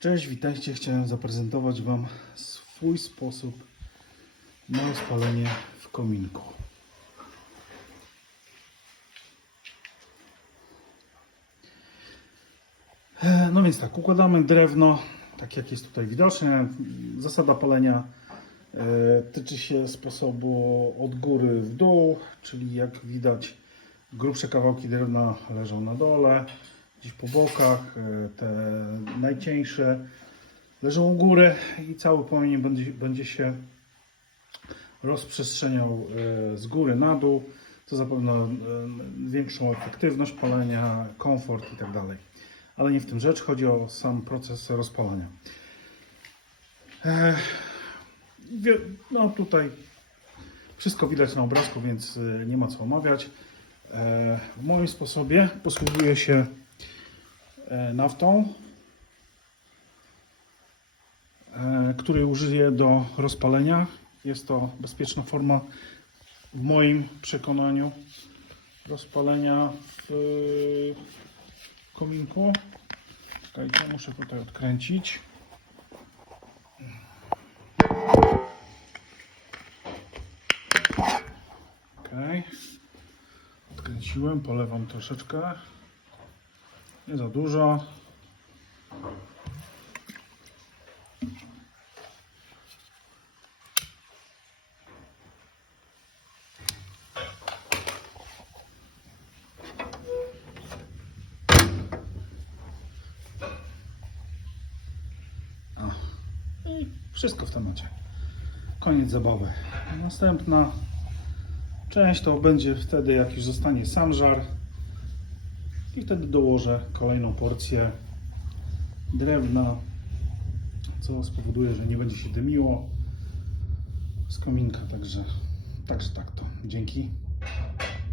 Cześć, witajcie. Chciałem zaprezentować Wam swój sposób na spalenie w kominku. E, No więc tak, układamy drewno, tak jak jest tutaj widoczne. Zasada palenia e, tyczy się sposobu od góry w dół, czyli jak widać grubsze kawałki drewna leżą na dole, gdzieś po bokach, e, te najcieńsze leżą u góry i cały płomień będzie, będzie się rozprzestrzeniał e, z góry na dół, co zapewne e, większą efektywność palenia, komfort itd. Ale nie w tym rzecz, chodzi o sam proces rozpalania. No tutaj wszystko widać na obrazku, więc nie ma co omawiać. W moim sposobie posługuję się naftą, e, której użyję do rozpalenia. Jest to bezpieczna forma w moim przekonaniu rozpalenia w e, kominku. Czekajcie, muszę tutaj odkręcić. Okej. Odkręciłem, polewam troszeczkę. Nie za dużo. Wszystko w temacie. Koniec zabawy. Następna część to będzie wtedy, jak już zostanie sam żar. I wtedy dołożę kolejną porcję drewna, co spowoduje, że nie będzie się dymiło z kominka. Także, także tak to. Dzięki.